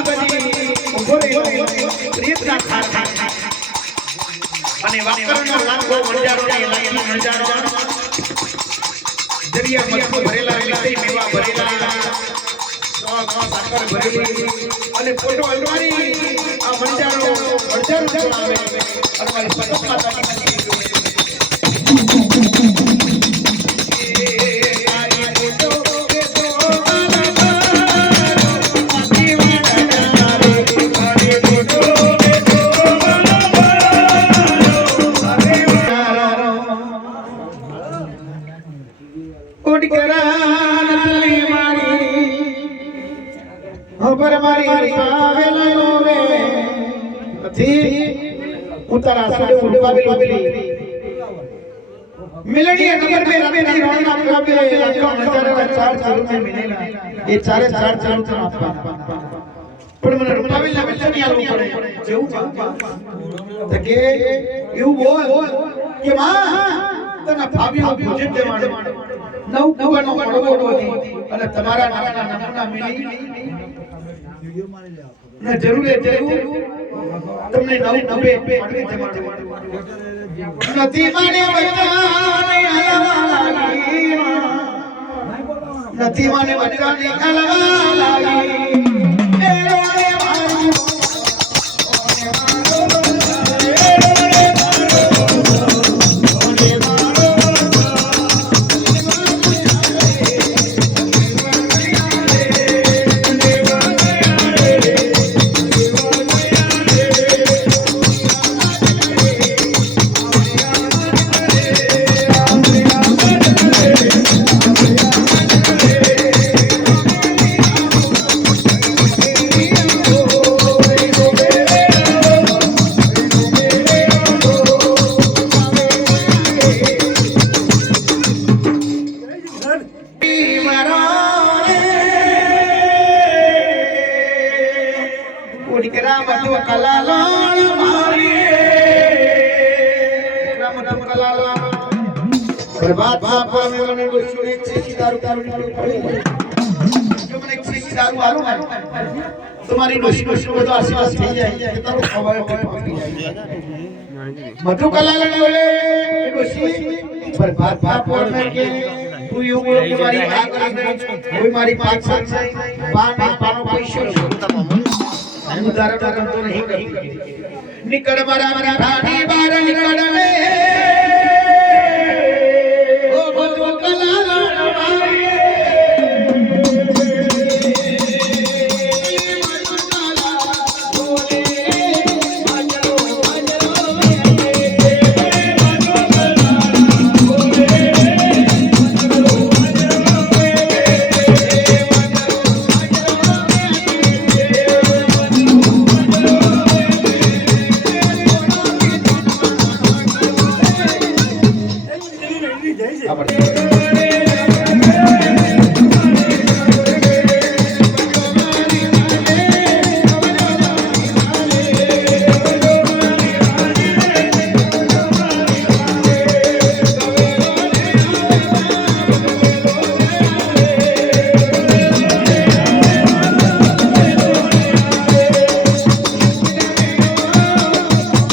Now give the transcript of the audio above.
માતાજી ઊભો રહ્યો પ્રીતના ખાર અને વાકરનો લાખો વંજારો લાખી વંજારો દરિયા મઠો ભરેલા મીઠી મેવા ભરેલા સાકર ભરેલી અને ફોટો અલવારી આ વંજારો વંજારો ચલાવે અને મારી પતંગ માતાજી ખબર મારી પાવેલો વે નથી ઉતારા સુડે ઉડવાવેલો વેલી મિલણીય નંબર पे રમેશજી રોણા પ્રભે લખો નજારા ચાર ચાલુ में मिलेला એ ચારે ચાર ચાલુ માં આપવા પણ મને રૂપાવેલ ના વેલ નહીં આવવું પડે જેવું તો કે એવું બોલ કે માં તને ભાભીનો ભોજન દેવાનો નવ નવાનો નવો અને તમારા નામના નમૂના મિલી ને જરૂર જરૂર તમને નવ નવે પડવી જમાડે નથી માને બચાને હલવા લાગી. નથી માને બચાને હલવા પ્રભાત બાપા મે મને ગોશું એક છે દારૂ દારૂ પડી. જો મને એક છે દારૂ આલો મારે તમારી નોશી નોશી બધો આશીર્વાદ થઈ જાય. કે તારો ખવાયો હોય પકડી જાય. મધુ કલાલાલ બોલે બસી ડોશી પ્રભાત બાપા મે કે, તું યુગ મારી કરી કોઈ મારી પાછળ છે પાન પાનો પૈસો ઉદાહરણ તો નહીં નીકળ મારા મારા ઠાઠી બાર, નીકળ